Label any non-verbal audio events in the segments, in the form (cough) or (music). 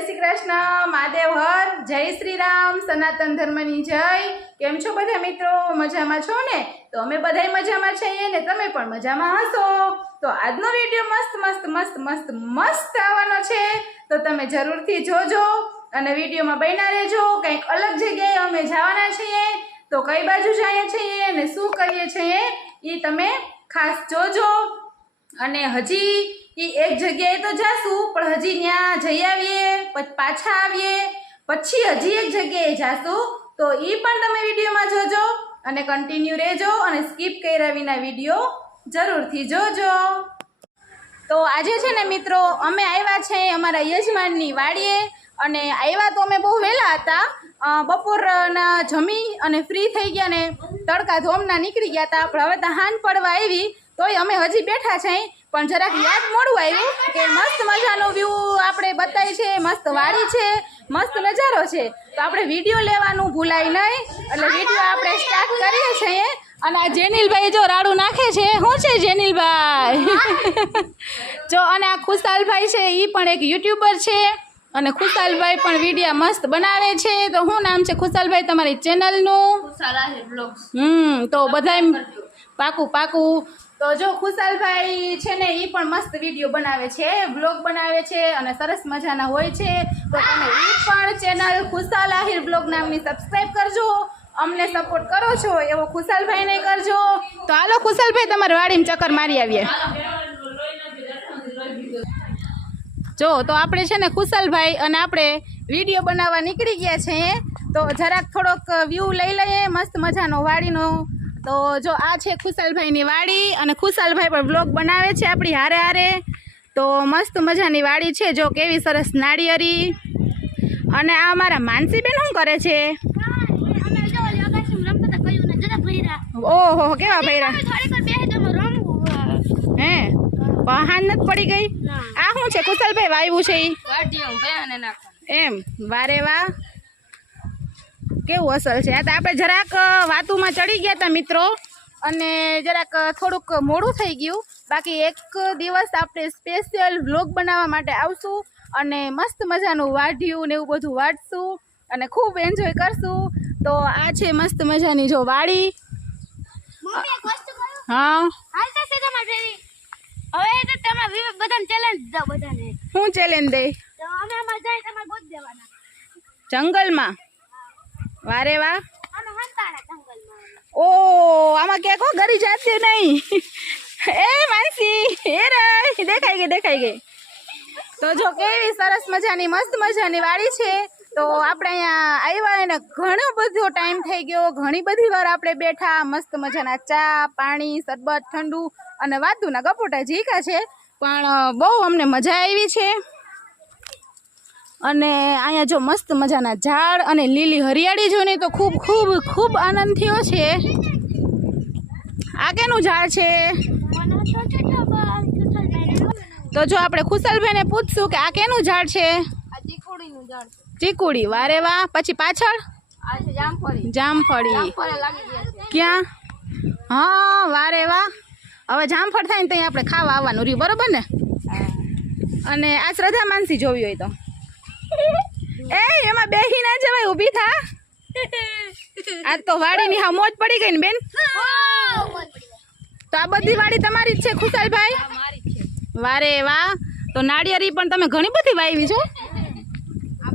શ્રી કૃષ્ણ, મહાદેવ હર, જય શ્રી રામ, સનાતન ધર્મની જય. કેમ છો બધા મિત્રો? મજામાં છો ને? તો અમે બધાય મજામાં છીએ ને તમે પણ મજામાં હશો. તો આજનો વીડિયો મસ્ત મસ્ત મસ્ત મસ્ત મસ્ત આવવાનો છે. તો તમે જરૂરથી જોજો અને વિડીયોમાં બન્યા રહેજો. કંઈક અલગ જગ્યાએ અમે જવાના છીએ. તો કઈ બાજુ જઈએ છીએ અને શું કરીએ છીએ એ તમે ખાસ જોજો. અને હજી ઈ એક જગ્યાએ તો જાશું, પણ હજી ત્યાં જઈ આવીએ, પછી આવીએ. પછી હજી એક જગ્યાએ જાશું, તો એ પણ તમે વિડીયોમાં જોજો અને કન્ટિન્યુ રહેજો અને સ્કીપ કર્યા વિના વીડિયો જરૂરથી જોજો. તો આજે છે ને મિત્રો, અમે આવ્યા છે અમારા યજમાનની વાડીએ અને આવ્યા તો અમે બહુ વહેલા હતા. બપોરના જમી અને ફ્રી થઈ ગયા ને તડકા ધોમના નીકળી ગયા હતા, પણ હવે તો હાન પડવા આવી, તોય અમે હજી બેઠા છે પણ જરાક યાદ મોડું આવ્યું કે મસ્ત મજાનો વ્યૂ આપણે બતાવી છે મસ્ત વાડી છે મસ્ત નજારો છે. તો આપણે વીડિયો લેવાનું ભૂલાય નહીં. એટલે વીડિયો આપણે સ્ટાર્ટ કરીએ છીએ. અને આ જેનિલભાઈ જો રાડું નાખે છે શું છે જેનિલભાઈ? જો અને આ ખુશાલભાઈ છે એ પણ એક યુટ્યુબર છે. અને ખુશાલભાઈ પણ વિડીયા મસ્ત બનાવે છે. તો શું નામ છે ખુશાલભાઈ તમારી ચેનલનું? હમ તો બધાય પાકું પાકું. તો જો ખુશાલભાઈ છે ને એ પણ મસ્ત વીડિયો બનાવે છે બ્લોગ બનાવે છે અને સરસ મજાના હોય છે. તો તમે એ પણ ચેનલ ખુશાલ આહિર બ્લોગ નામની સબસ્ક્રાઈબ કરજો. અમને સપોર્ટ કરો છો એવો ખુશાલભાઈને કરજો. તો હાલો ખુશાલભાઈ, તમારી વાડીમાં ચક્કર મારી આવીએ. જો, તો આપણે છે ને ખુશાલભાઈ અને આપણે વીડિયો બનાવવા નીકળી ગયા છીએ તો જરાક થોડોક વ્યૂ લઈ લઈએ, મસ્ત મજાનો વાડીનો તો જો આ છે ખુશાલભાઈની વાડી અને ખુશાલભાઈ પણ બ્લોગ બનાવે છે આપણી હારે હારે. તો મસ્ત મજાની વાડી છે જો કેવી સરસ નાળિયેરી. અને આ અમારા માનસીબેન શું કરે છે? ઓહો કેવા ભૈરા? હે? પહાણ નથી પડી ગઈ? આ શું છે? કુશલભાઈ વાવ્યું છે એમ વારે વાહ. કેવું અસલ છે? આ તો આપણે જરાક વાતુમાં ચડી ગયા હતા મિત્રો. અને જરાક થોડુંક મોડું થઈ ગયું. બાકી એક દિવસ આપણે સ્પેશિયલ વ્લોગ બનાવવા માટે આવશું અને મસ્ત મજાનું વાઢ્યું ને એવું બધું વાટશું અને ખૂબ એન્જોય કરશું. તો આ છે મસ્ત મજાની જો વાડી. હા? હવે તો તમે બધાને ચેલેન્જ દો બધાને. શું ચેલેન્જ દઈ? અમે આમાં જાય તમારે ગોત દેવાના. જંગલમાં? વારે વાહ અમે ઓ આમાં કે કો ઘરી જાતી નહીં. (laughs) એ માનસી એ રે દેખાઈ ગઈ દેખાઈ ગઈ. તો જો કેવી સરસ મજાની મસ્ત મજાની વાડી છે. તો આપણે અહીંયા આવ્યા એને ઘણો બધો ટાઈમ થઈ ગયો. ઘણી બધી વાર આપણે બેઠા મસ્ત મજાના ચા પાણી શરબત ઠંડુ અને વાતુના ગપોટા ઝીકા છે. પણ બહુ અમને મજા આવી છે. અને અહીંયા જો મસ્ત મજાના ઝાડ અને લીલી હરિયાળી જોઈને તો ખૂબ ખૂબ ખૂબ આનંદ થયો છે. આ કેનું ઝાડ છે? તો જો આપણે ખુશાલભાઈને પૂછશું કે આ કેનું ઝાડ છે? ચીકુડી. વારે વાહ. પછી પાછળ? જામફળી. ક્યાં? હા વારે વાહ. હવે જામફળ થાય ને ત્યાં આપણે ખાવા આવવાનું રહ્યું. બરોબર ને? અને આ શ્રદ્ધા માનસી જોવી હોય તો. એ એમાં બેહી ના જવાય ઊભી થા. આજ તો વાડીની હા મોજ પડી ગઈ ને બેન. તો આ બધી વાડી તમારી જ છે ખુશાલભાઈ? વારે વાહ. તો નાળિયેરી પણ તમે ઘણી બધી વાવી છો? આ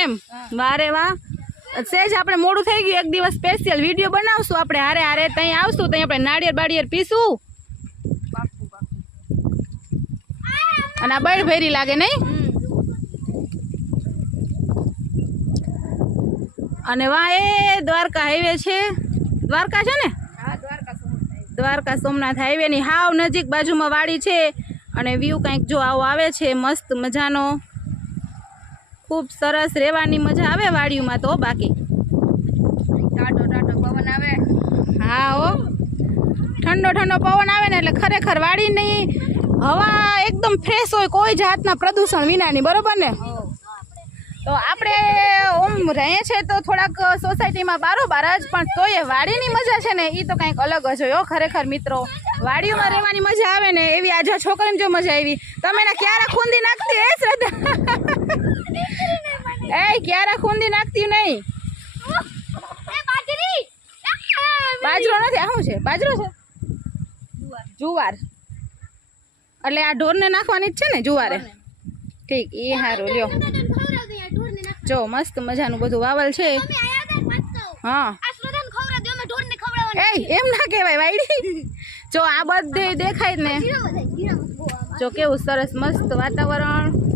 એમ? વારે વાહ. સેજ આપણે મોડું થઈ ગયું એક દિવસ સ્પેશિયલ વીડિયો બનાવશું આપણે. હારે હારે ત્યાં આવશું ત્યાં આપણે નાળિયેર બાળિયેર પીશું. અને આ બળ ભેરી લાગે નહીં? અને વા એ દ્વારકા હાઈવે છે. દ્વારકા છે ને? દ્વારકા સોમનાથ હાઈવેની હાવ નજીક બાજુમાં વાડી છે. અને વ્યૂ કંઈક જો આવો આવે છે મસ્ત મજાનો. ખૂબ સરસ રહેવાની મજા આવે વાડીઓમાં તો બાકી. ટાટો ટાટો પવન આવે. હા હો. ઠંડો ઠંડો પવન આવે ને એટલે ખરેખર વાડીની હવા એકદમ ફ્રેશ હોય કોઈ જાતના પ્રદૂષણ વિનાની બરોબર ને? તો આપણે ઓમ રહે છે તો થોડાક સોસાયટીમાં બારોબાર જ પણ તોય વાડીની મજા છે ને એ તો કંઈક અલગ જ હોય. ખરેખર મિત્રો વાડીઓમાં રહેવાની મજા આવે ને એવી આજે છોકરીને જો મજા આવી. તમે એના ક્યારે ખૂંદી નાખતી હે શ્રદ્ધા? (laughs) એ ક્યારા ખૂંદી નાખતી નહીં. બાજરો! નથી આ શું છે? બાજરો છે? જુવાર. એટલે આ ઢોરને નાખવાની જ છે ને જુવારે? ઠીક એ સારું લ્યો. જો મસ્ત મજાનું બધું વાવલ છે. હા. એમ ના કહેવાય વાયડી. જો આ બધે દેખાય ને. જો કેવું સરસ મસ્ત વાતાવરણ.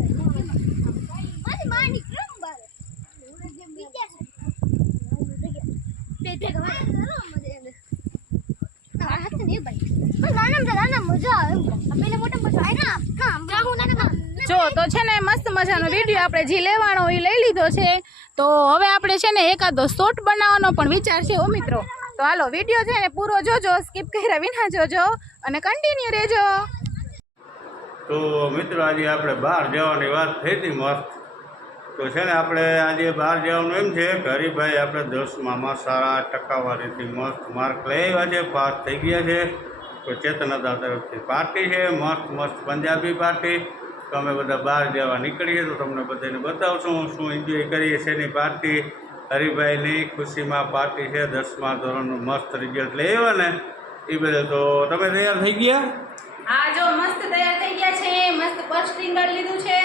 જો, તો છે ને મસ્ત મજાનો વીડિયો આપણે જે લેવાનો એ લઈ લીધો છે. તો હવે આપણે છે ને એકાદો શોટ બનાવવાનો પણ વિચાર છે ઓ મિત્રો. તો હાલો વીડિયો છે ને પૂરો જોજો સ્કીપ કર્યા વિના જોજો અને કન્ટિન્યુ રહેજો. તો મિત્રો, આજે આપણે બહાર જવાની વાત થઈ હતી મસ્ત. તો છે ને આપણે આજે બહાર જવાનું એમ છે. કે હરિભાઈ આપણે દસમામાં સારા ટકાવારીથી મસ્ત માર્ક લઈ આવ્યા છે. પાસ થઈ ગયા છે. તો ચેતનાદા તરફથી પાર્ટી છે. મસ્ત મસ્ત પંજાબી પાર્ટી. તો અમે બધા બહાર જવા નીકળીએ તો તમને બધાને બતાવશું શું એન્જોય કરીએ છીએ એની પાર્ટી. હરિભાઈની ખુશીમાં પાર્ટી છે. દસમા ધોરણનું મસ્ત રિઝલ્ટ લઈ આવ્યા ને. એ બધે તો તમે તૈયાર થઈ ગયા? હા જો મસ્ત તૈયાર થઈ ગયા છે. મસ્ત ફર્સ્ટ લીધું છે.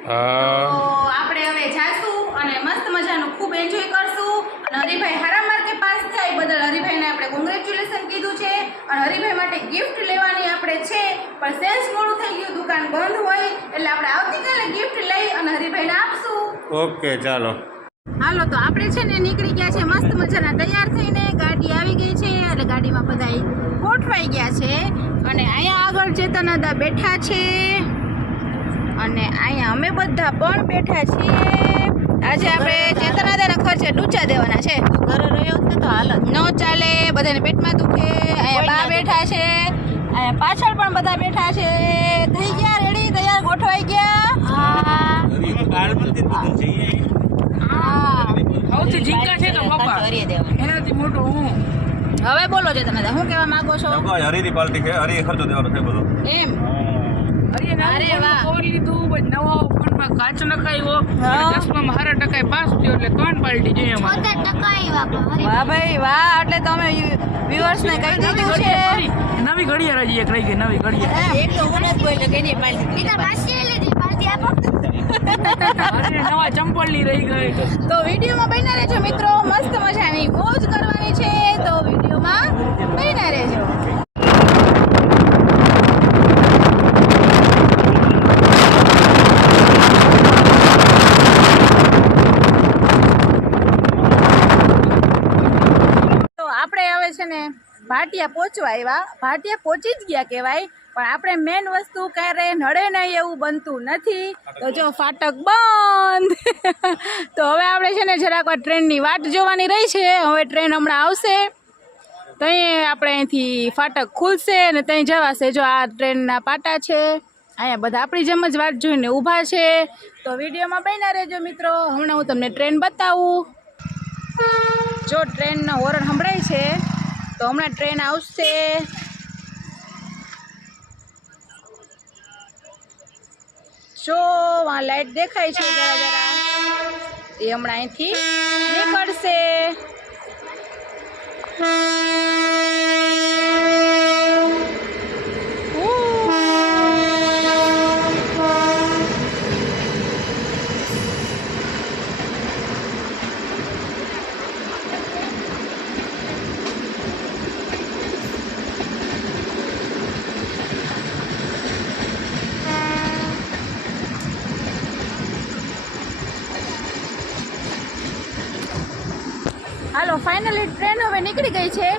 તો આપણે હવે જાશું અને મસ્ત મજાનું ખૂબ એન્જોય કરશું. અને હરિભાઈ હારા માર્કે પાસ થાય બદલ હરિભાઈને આપણે કોંગ્રેચ્યુલેશન કીધું છે. અને હરિભાઈ માટે ગિફ્ટ લેવાની આપણે છે. પણ સેલ્સ મોડું થઈ ગયું દુકાન બંધ હોય એટલે આપણે આવતીકાલે ગિફ્ટ લઈ અને હરિભાઈને આપશું. ઓકે ચાલો. હાલો તો આપણે છે ને નીકળી ગયા છે મસ્ત મજાના તૈયાર થઈને. ગાડી આવી ગઈ છે એટલે ગાડીમાં બધા ગોઠવાઈ ગયા છે. અને અહીંયા આગળ ચેતનાદા બેઠા છે. અને અહીંયા અમે બધા પણ બેઠા છીએ. આજે આપણે ચેતનાદાના છે ડૂચા દેવાના છે. ઘરે રહ્યો છે ને તો હાલત ન ચાલે બધાને પેટમાં દુખે અહીંયા બા બેઠા છે અહીંયા પાછળ પણ બધા બેઠા છે. થઈ ગયા રેડી તૈયાર? ગોઠવાઈ ગયા? હા. હા છે તો પપ્પા. એનાથી મોટો હું. હવે બોલો ચેતનાદા શું કેવા માંગો છો? હરી પાલટી હરી ખર્ચો દેવાનો છે બધો. એમ? અરે ના અરે વાહ. કવર લીધું નવો ફોનમાં કાચ નખાયો. હારા ટકાએ પાસ થયો એટલે ત્રણ પાર્ટી જોઈએ અમારે. વાહ ભાઈ વાહ એટલે તમે વ્યુઅર્સ ને કહી દીધું છે. નવી ઘડિયાળ હજી એક રહી ગઈ નવી ઘડિયાળ. અરે નવા ચંપલની રહી ગઈ. તો વિડીયોમાં બન્યા રહેજો મિત્રો મસ્ત મજાની મોજ કરવાની છે તો વિડીયોમાં બન્યા રહેજો તો આપણે હવે છે ને ભાટિયા પહોંચવા આવ્યા. ભાટિયા પહોંચી જ ગયા કહેવાય. પણ આપણે મેન વસ્તુ ક્યારે નડે નહીં એવું બનતું નથી. તો જો ફાટક બંધ. (laughs) તો હવે આપણે છે ને જરાક વાર ટ્રેનની વાટ જોવાની રહી છે. હવે ટ્રેન હમણાં આવશે. ત્યાં આપણે અહીંથી ફાટક ખુલશે અને ત્યાં જવાશે. જો આ ટ્રેનના પાટા છે. અહીંયા બધા આપણી જેમ જ વાટ જોઈને ઊભા છે. તો વિડીયોમાં બન્યા રહેજો મિત્રો. હમણાં હું તમને ટ્રેન બતાવું. જો ટ્રેનનો હોર્ન સંભળાય છે. તો હમણાં ટ્રેન આવશે. જો, આ લાઈટ દેખાય છે જરા જરા. એ હમણાં અહીંથી નીકળશે. ફાઇનલી ટ્રેન હવે નીકળી ગઈ છે.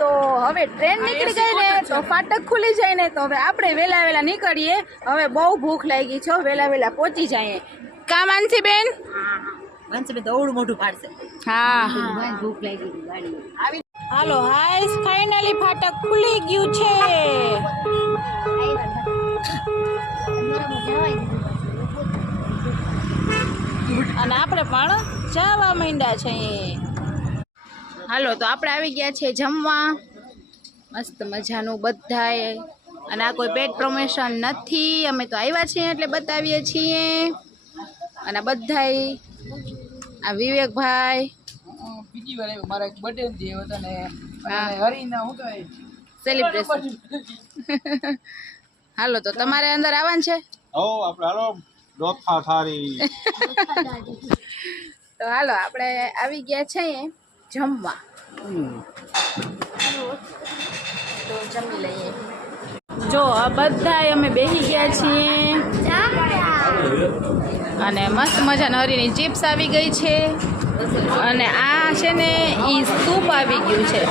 તો હવે ટ્રેન નીકળી ગઈ ને તો ફાટક ખુલી જાય ને તો હવે આપણે વહેલા વહેલા નીકળીએ. હવે બહુ ભૂખ લાગી છે વહેલા વહેલા પહોંચી જઈએ. કા માનસી બેન? દોડ મોઢું પાડશે હા. ભૂખ લાગી ગાડી હાલો હાઈસ ફાઇનલી ફાટક ખુલી ગયું છે. અને આપણે પણ જવા માંડ્યા છે હાલો તો આપણે આવી ગયા છીએ જમવા. મસ્ત મજાનું બધાએ. અને આ કોઈ પેટ પ્રમોશન નથી. અમે તો આવ્યા છીએ એટલે બતાવીએ છીએ. અને બધાએ બધાય આ વિવેકભાઈ. બીજી વાર આવ્યો. મારા બર્થડે જે હતો ને હરીના હું કહેવાય? સેલિબ્રેશન (laughs) હાલો તો તમારે અંદર આવવાનું છે? ઓ આપણે હાલો. ડોફા થારી. (laughs) તો હાલો આપણે આવી ગયા છીએ. જમવા. તો જમી લઈએ. જો આ બધા અમે બેસી ગયા છીએ. અને મસ્ત મજાની હરીની ચિપ્સ આવી ગઈ છે. અને આ છે ને એ સૂપ આવી ગયું છે.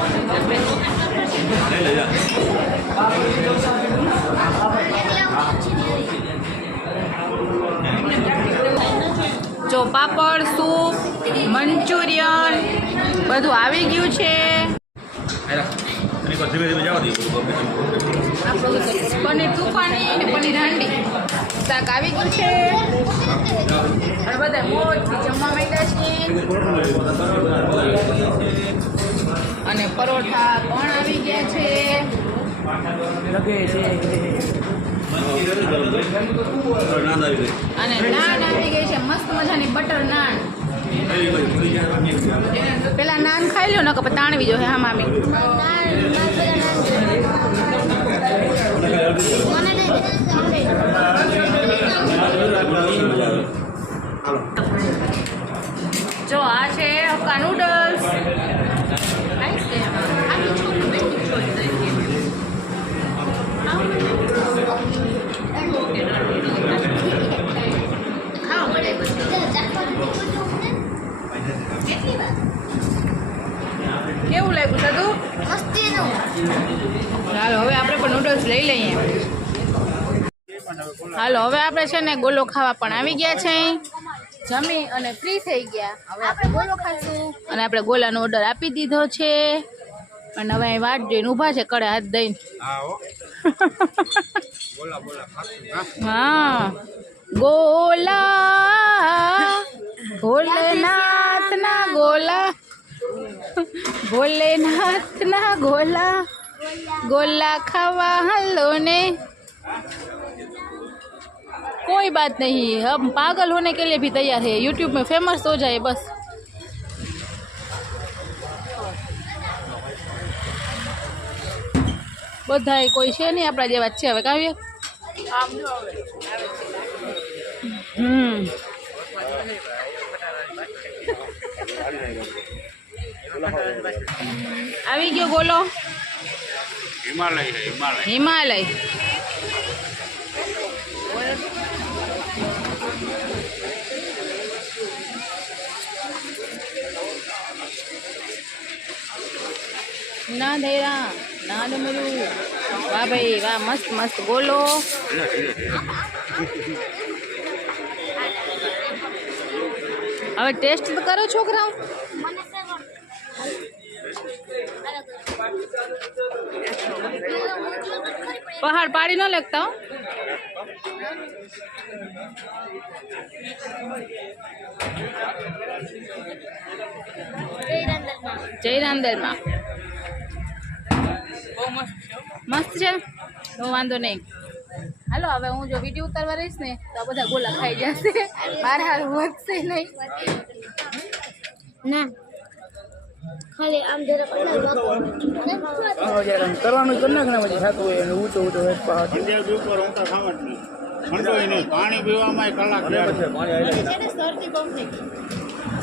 જો પાપડ સૂપ મંચુરિયન બધું આવી ગયું છે. પનીર તુફાની ને પનીર હાંડી. શાક આવી ગયું છે. અને બધા મોજથી જમવા માંડ્યા છે અને પરોઠા પણ આવી ગયા છે. લગે છે. અને નાન આવી ગઈ છે. મસ્ત મજાની બટર નાન. પેલા નાન ખાઈ લો ને કે તાણવી જો હે હા મામી જો આ છે હક્કા નૂડલ્સ કેવું લાગ્યું સાદું ચાલો હવે આપણે પણ નૂડલ્સ લઈ લઈએ. હાલો હવે આપણે છે ને ગોલો ખાવા પણ આવી ગયા છે જમી અને ફ્રી થઈ ગયા. હવે આપણે ગોલો ખાઈશું અને આપણે ગોલાનો ઓર્ડર આપી દીધો છે. અને હવે અહીં વાટ જોઈને ઊભા છે કડે હાથ દઈને. હા. ગોલા ભોલેનાથના ગોલા. ભોલેનાથના ગોલા ગોલા ખાવા હલો ને कोई बात नहीं हम पागल होने के लिए भी तैयार है यूट्यूब में फेमस हो जाए बस બધાય કોઈ છે નહીં આપણા જેવા જ છે હવે કાવ્ય હમ આવી ગયો બોલો. હિમાલય હિમાલય. હિમાલય. ના ધૈરા ના ડમરું. વાહ ભાઈ વાહ મસ્ત મસ્ત. બોલો. હવે ટેસ્ટ તો કરો છોકરાઓ. પહાડ પાડી ન લેતા હો. જય રામદરમાં મસ્ત છે? તો વાંધો નહીં. હાલો, હવે હું જો વીડિયો ઉતારવા રહીશ ને, તો બધા ગોલા ખાઈ જશે. મારા વધશે નહીં. ના. ખાલી આમ જરાક અંદર કરવાનું કરી નાખ ને પછી થતું હોય અને ઊંચો ઊંચો પહાડ ઇન્ડિયા ઉપર હું તો ખાવા જ નહીં. ઠંડો નહીં. પાણી પીવામાં કલાક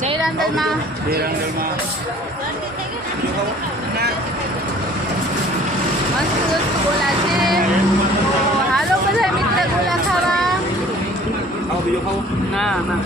જય. રામદરમાં બેરંગલમાં મસ્ત મસ્ત ગોલા છે. તો હાલો બધા મિત્ર ગોલા ખાવા. ના ના.